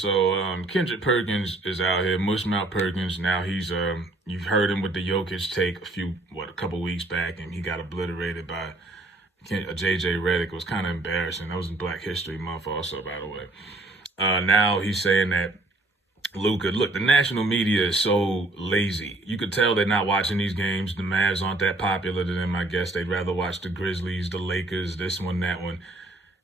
So Kendrick Perkins is out here, Mush Perkins. Now he's you've heard him with the Jokic take a couple weeks back, and he got obliterated by JJ Redick. It was kind of embarrassing. That was in Black History Month, also, by the way. Now he's saying that Luka. Look, the national media is so lazy. You could tell they're not watching these games. The Mavs aren't that popular to them. I guess they'd rather watch the Grizzlies, the Lakers, this one, that one.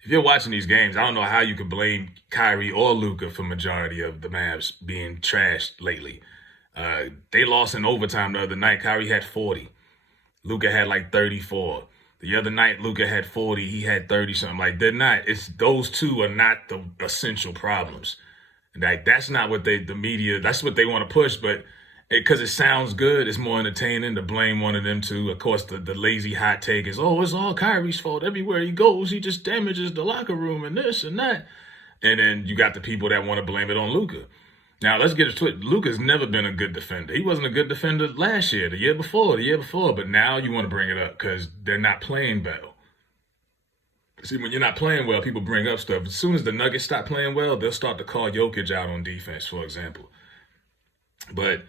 If you're watching these games, I don't know how you could blame Kyrie or Luka for majority of the Mavs being trashed lately. They lost in overtime the other night. Kyrie had 40. Luka had like 34. The other night, Luka had 40. He had 30 something. Like, they're not. It's those two are not the essential problems. Like, that's not what the media. That's what they want to push, but because it sounds good, it's more entertaining to blame one of them two. Of course, the lazy hot take is, oh, it's all Kyrie's fault. Everywhere he goes, he just damages the locker room and this and that. And then you got the people that want to blame it on Luka. Now, let's get it to it. Luka's never been a good defender. He wasn't a good defender last year, the year before. But now you want to bring it up because they're not playing well. See, when you're not playing well, people bring up stuff. As soon as the Nuggets stop playing well, they'll start to call Jokic out on defense, for example. But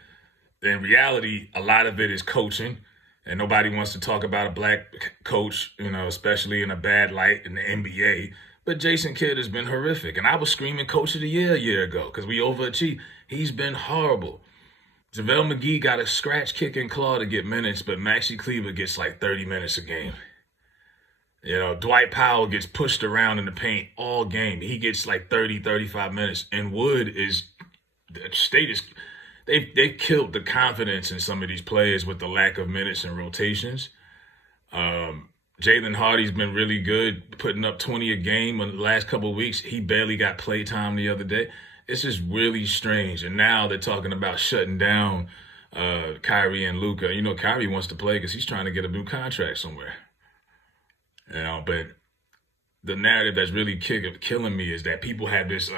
in reality, a lot of it is coaching, and nobody wants to talk about a black coach, especially in a bad light in the NBA. But Jason Kidd has been horrific, and I was screaming Coach of the Year a year ago because we overachieved. He's been horrible. JaVale McGee got a scratch kicking claw to get minutes, but Maxi Kleber gets like 30 minutes a game. Dwight Powell gets pushed around in the paint all game. He gets like 30, 35 minutes, and They've killed the confidence in some of these players with the lack of minutes and rotations. Jalen Hardy's been really good, putting up 20 a game in the last couple of weeks. He barely got play time the other day. It's just really strange. And now they're talking about shutting down Kyrie and Luka. Kyrie wants to play because he's trying to get a new contract somewhere. But the narrative that's really killing me is that people have this...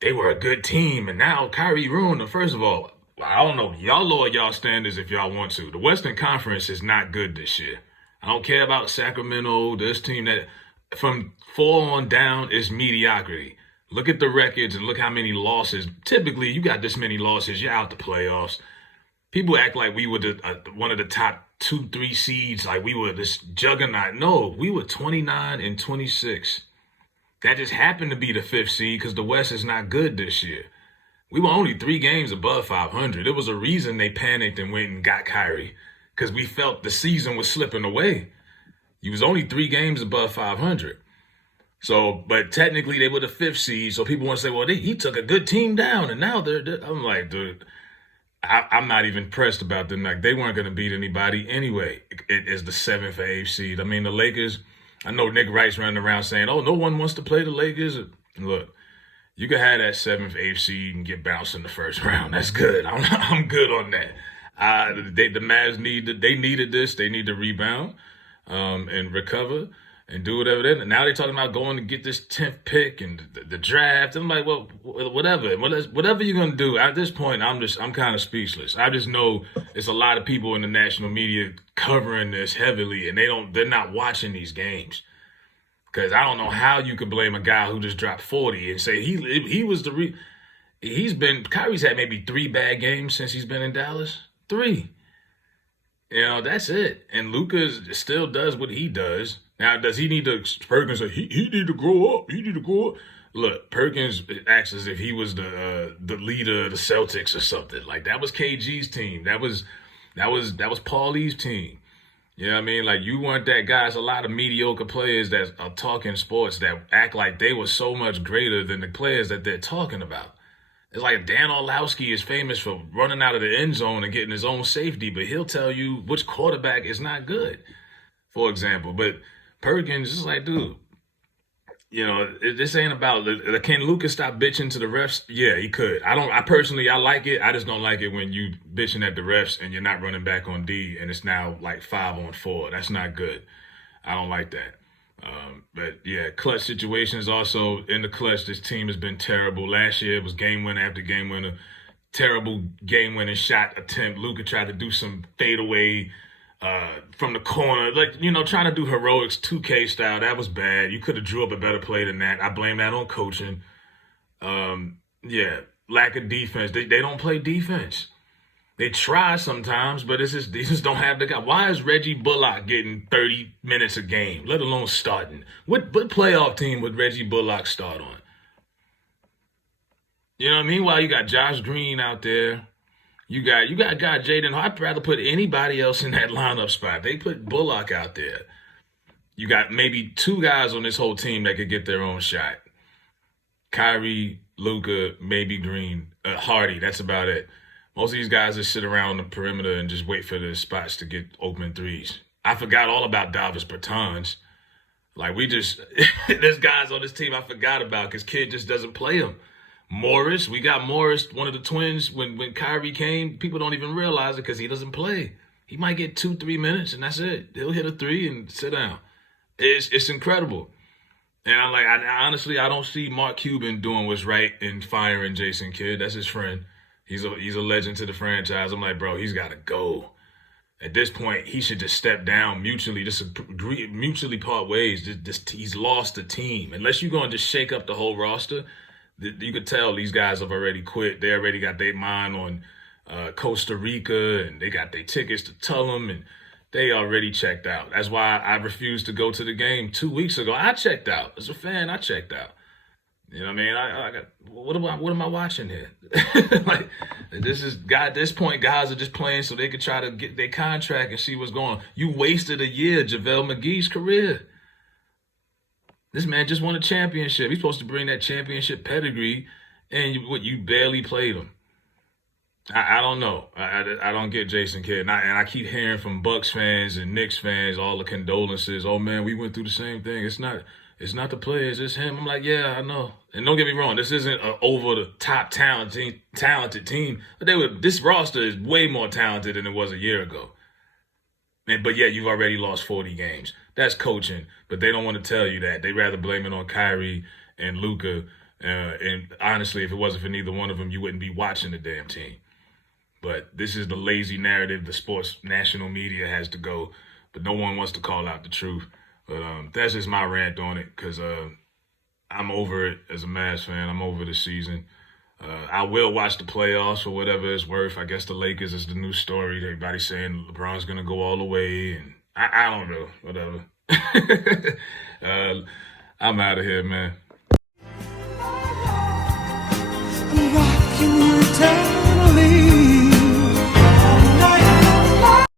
they were a good team, and now Kyrie ruined them. First of all, I don't know. Y'all lower y'all standards if y'all want to. The Western Conference is not good this year. I don't care about Sacramento, this team. That from 4 on down is mediocrity. Look at the records and look how many losses. Typically, you got this many losses, you're out the playoffs. People act like we were one of the top 2-3 seeds, like we were this juggernaut. No, we were 29 and 26. That just happened to be the 5th seed because the West is not good this year. We were only 3 games above 500. It was a reason they panicked and went and got Kyrie because we felt the season was slipping away. He was only 3 games above 500. So, but technically they were the 5th seed. So people want to say, well, he took a good team down and now they're I'm like, dude, I'm not even pressed about them. Like, they weren't going to beat anybody anyway. It is the 7th or 8th seed. I mean, the Lakers... I know Nick Wright's running around saying, oh, no one wants to play the Lakers. Look, you can have that 7th, 8th seed and get bounced in the first round. That's good. I'm good on that. The Mavs needed this. They need to rebound and recover and do whatever they did. Now they're talking about going to get this 10th pick and the draft. I'm like, well, whatever. Whatever you're going to do. At this point, I'm kind of speechless. I just know it's a lot of people in the national media covering this heavily, and they're not watching these games. Because I don't know how you could blame a guy who just dropped 40 and say he was Kyrie's had maybe 3 bad games since he's been in Dallas. 3. That's it. And Luka still does what he does. Now, does he need to, Perkins say, he need to grow up. He need to grow up. Look, Perkins acts as if he was the leader of the Celtics or something. Like, that was KG's team. That was Paulie's team. You know what I mean? Like, you weren't that guy. There's a lot of mediocre players that are talking sports that act like they were so much greater than the players that they're talking about. It's like Dan Orlowski is famous for running out of the end zone and getting his own safety, but he'll tell you which quarterback is not good, for example. But Perkins is like, dude, this ain't about, can Luka stop bitching to the refs? Yeah, he could. I personally like it. I just don't like it when you bitching at the refs and you're not running back on D and it's now like 5 on 4. That's not good. I don't like that. But yeah, clutch situations also. In the clutch, this team has been terrible. Last year it was game winner after game winner. Terrible game winning shot attempt. Luka tried to do some fadeaway from the corner, trying to do heroics 2K style. That was bad. You could have drew up a better play than that. I blame that on coaching. Yeah, lack of defense. They don't play defense. They try sometimes, but it's just they just don't have the guy. Why is Reggie Bullock getting 30 minutes a game, let alone starting? What playoff team would Reggie Bullock start on? You know what I mean? While you got Josh Green out there, you got guy Jaden. I'd rather put anybody else in that lineup spot. They put Bullock out there. You got maybe two guys on this whole team that could get their own shot. Kyrie, Luka, maybe Green, Hardy. That's about it. Most of these guys just sit around on the perimeter and just wait for the spots to get open threes. I forgot all about Davis Bertans. Like we just, there's guys on this team I forgot about because Kid just doesn't play them. Morris, we got Morris, one of the twins. When Kyrie came, people don't even realize it because he doesn't play. He might get 2-3 minutes and that's it. He'll hit a three and sit down. It's incredible. And honestly, I don't see Mark Cuban doing what's right in firing Jason Kidd. That's his friend. He's a legend to the franchise. I'm like, bro, he's got to go. At this point, he should just step down mutually, just agree, mutually part ways. He's lost the team. Unless you're going to just shake up the whole roster, you could tell these guys have already quit. They already got their mind on Costa Rica, and they got their tickets to Tulum, and they already checked out. That's why I refused to go to the game 2 weeks ago. I checked out. As a fan, I checked out. You know what I mean? I got what am I watching here? Like at this point, guys are just playing so they could try to get their contract and see what's going on. You wasted a year, JaVale McGee's career. This man just won a championship. He's supposed to bring that championship pedigree, and you barely played him. I don't know. I don't get Jason Kidd. And I keep hearing from Bucks fans and Knicks fans all the condolences. Oh, man, we went through the same thing. It's not the players, it's him. I'm like, yeah, I know. And don't get me wrong, this isn't an over-the-top talented team. But this roster is way more talented than it was a year ago. But yeah, you've already lost 40 games. That's coaching, but they don't want to tell you that. They rather blame it on Kyrie and Luka. And honestly, if it wasn't for neither one of them, you wouldn't be watching the damn team. But this is the lazy narrative the sports national media has to go. But no one wants to call out the truth. But that's just my rant on it because I'm over it as a Mavs fan. I'm over the season. I will watch the playoffs for whatever it's worth. I guess the Lakers is the new story. Everybody's saying LeBron's going to go all the way. And I don't know. Whatever. I'm out of here, man. What can you tell